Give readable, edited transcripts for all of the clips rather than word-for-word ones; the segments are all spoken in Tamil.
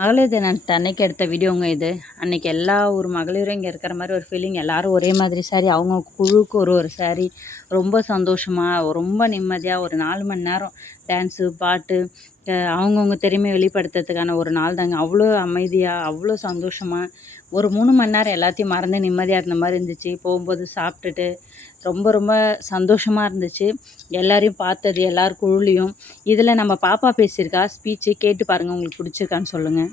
மகளிர் தினத்து அன்னைக்கு எடுத்த வீடியோங்க இது. அன்னைக்கு எல்லா ஒரு மகளிரும் இங்கே இருக்கிற மாதிரி ஒரு ஃபீலிங். எல்லாரும் ஒரே மாதிரி சாரி, அவங்க குழுவுக்கு ஒரு சாரி. ரொம்ப சந்தோஷமாக, ரொம்ப நிம்மதியாக ஒரு 4 மணி நேரம் டான்ஸு, பாட்டு, அவங்கவுங்க திறமையை வெளிப்படுத்துறதுக்கான ஒரு நாள் தாங்க. அவ்வளோ அமைதியாக, அவ்வளோ சந்தோஷமாக ஒரு 3 மணி நேரம் எல்லாத்தையும் மறந்து நிம்மதியாக இருந்த மாதிரி இருந்துச்சு. போகும்போது சாப்பிட்டுட்டு ரொம்ப ரொம்ப சந்தோஷமாக இருந்துச்சு. எல்லாரையும் பார்த்தது, எல்லார் குழுலையும். இதில் நம்ம பாப்பா பேசியிருக்கா ஸ்பீச்சு, கேட்டு பாருங்கள், உங்களுக்கு பிடிச்சிருக்கான்னு சொல்லுங்கள்.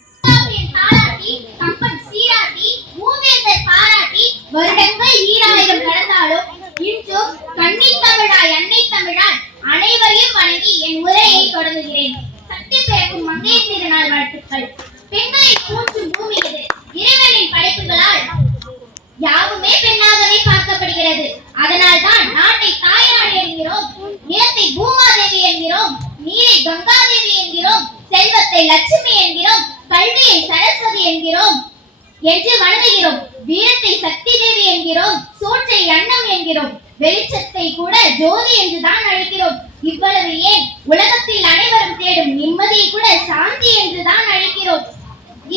அனைவரையும் வணங்கி என் உரையை தொடங்குகிறேன். சக்தி பிறக்கும் மங்கைய திருநாள் வாழ்த்துக்கள். பெண்களை போற்றும் பூமி இது. இறைவனின் படைப்புகளால் யாவுமே பெண்ணாகவே பார்க்கப்படுகிறது. அதனால் தான் நாட்டை தாய்நாடு என்கிறோம், நிலத்தை பூமாதேவி என்கிறோம், நீரை கங்காதேவி என்கிறோம், செல்வத்தை லட்சுமி என்கிறோம், கல்வியை சரஸ்வதி என்கிறோம் என்று வணங்குகிறோம். வீரத்தை சக்தி தேவி என்கிறோம், சோற்றை அன்னம் என்கிறோம், வெளிச்சத்தை கூட ஜோதி என்று தான் அழைக்கிறோம். இவ்வளவு ஏன், உலகத்தில் அனைவரும் தேடும் நிம்மதியை கூட சாந்தி என்று தான் அழைக்கிறோம்.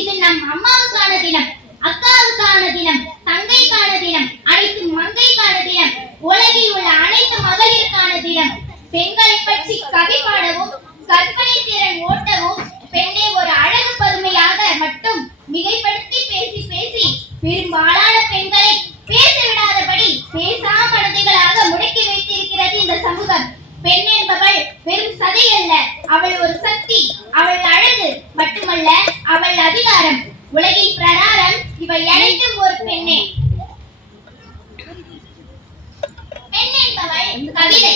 இது நம் அம்மாவுக்கான தினம், அக்காவுக்கான தினம், தங்கைக்கான தினம், அனைத்து மங்கைக்கான தினம், உலகில் உள்ள அனைத்து மகளிருக்கான தினம். பெண்களை பற்றி கவி பாடவும், கற்பனை திறன் ஓட்டவும், பெண்ணை ஒரு அழகு பதுமையாக மட்டும் மிகைப்படுத்தி பேசி பேசி பெரும்பாலான பெண்களை பேச விடாதபடி பேசாமடதைகளாக முடக்கி வைத்திருக்கிறது இந்த சமூகம். பெண் என்பவள் வெறும் சதை அல்ல, அவள் ஒரு சக்தி. அவள் அழகு மட்டுமல்ல, அவள் அதிகாரம், உலகின் பிரகாரம். இவை அனைத்தும் ஒரு பெண்ணே. பெண் என்பவள் கவிதை,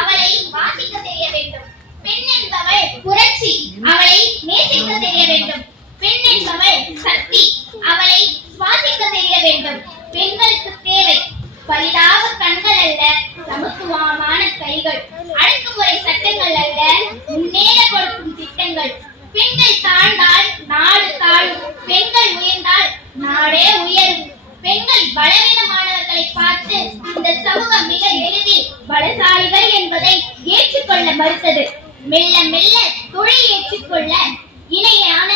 அவளை வாசிக்க தெரிய வேண்டும். பெண் என்பவள் புரட்சி, அவளை நேசிக்க தெரிய வேண்டும். பெண் என்பவள் சக்தி, அவளை சுவாசிக்க தெரிய வேண்டும். பெண்களுக்கு தேவை பரிதாப கண்கள் அல்ல, சமத்துவமான கைகள், அடக்குமுறை சட்டங்கள் அல்ல, முன்னேற கொடுக்கும் திட்டங்கள். பெண்கள் தாழ்ந்தால் நாடு தாழும், பெண்கள் உயர்ந்தால் நாடே உயரும். பெண்கள் பலவீனமானவர்களை பார்த்து இந்த சமூகம் மிக எளிதில் பலசாலிகள் என்பதை ஏற்றுக்கொள்ள மறுத்தது. மெல்ல மெல்ல தொழில் ஏற்றுக்கொள்ள இணையான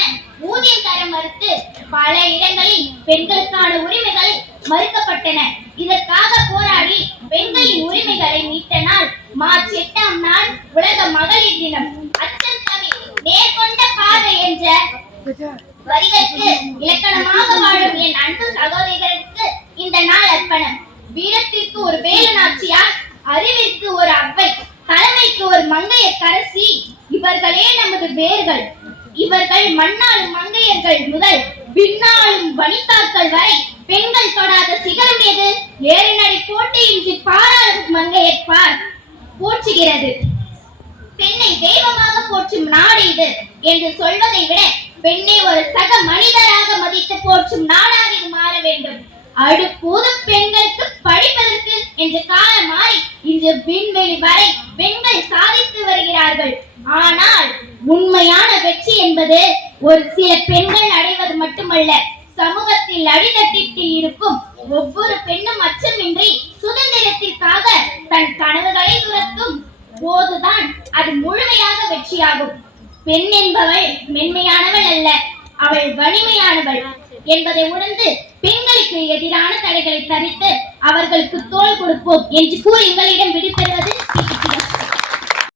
ஊதியம் தர மறுத்து பல இடங்களில் பெண்களுக்கான உரிமைகள் மறுக்கப்பட்டன. இதற்காக போராடி பெண்களின் உரிமைகளை மீட்ட நாள் மார்ச் 8ஆம் நாள் உலக மகளிர் தினம். அச்சம் தவி நேர்கொண்ட பார்வை என்ற வரிகளுக்கு இலக்கணமாக வாழும் என் அன்பு சகோதரிகளுக்கு இந்த நாள் அர்ப்பணம். வீரத்திற்கு ஒரு வேலு நாச்சியார், அறிவிற்கு ஒரு அவ்வை, தலைமைக்கு ஒரு மங்கையர்க்கரசி. இவர்களே நமது வேர்கள். இவர்கள் மண்ணாளும் மங்கையர்கள் முதல் பின்னாலும் வனிதாக்கள் வரை பெண்கள் தொடாத சிகரம் எது? ஏறினடை போட்டியின்றி பாராளும் மங்கையர் பார் போற்றுகிறது. பெண்ணை தெய்வமாக போற்றும் நாடு இது என்று சொல்வதை விட பெண்ணை ஒரு சக மனிதராக மதித்து போற்றும் நாடாக இது மாற வேண்டும். அடுப்போதும் பெண்களுக்கு படிப்பதற்கு என்ற காலம் மாறி இன்று விண்வெளி வரை பெண்கள் சாதித்து வருகிறார்கள். ஆனால் உண்மையான வெற்றி என்பது ஒரு சில பெண்கள் அடைவது மட்டுமல்ல, சமூகத்தில் அடித்தட்டில் இருக்கும் ஒவ்வொரு பெண்ணும் அச்சமின்றி சுதந்திரத்திற்காக தன் கனவுகளை துரத்தும் போதுதான் அது முழுமையாக வெற்றியாகும். பெண் என்பவள் மென்மையானவள் அல்ல, அவள் வலிமையானவள் என்பதை உணர்ந்து பெண்களுக்கு எதிரான தடைகளை தவிர்த்து அவர்களுக்கு தோள் கொடுப்போம் என்று கூறி எங்களிடம் விடைபெறுவது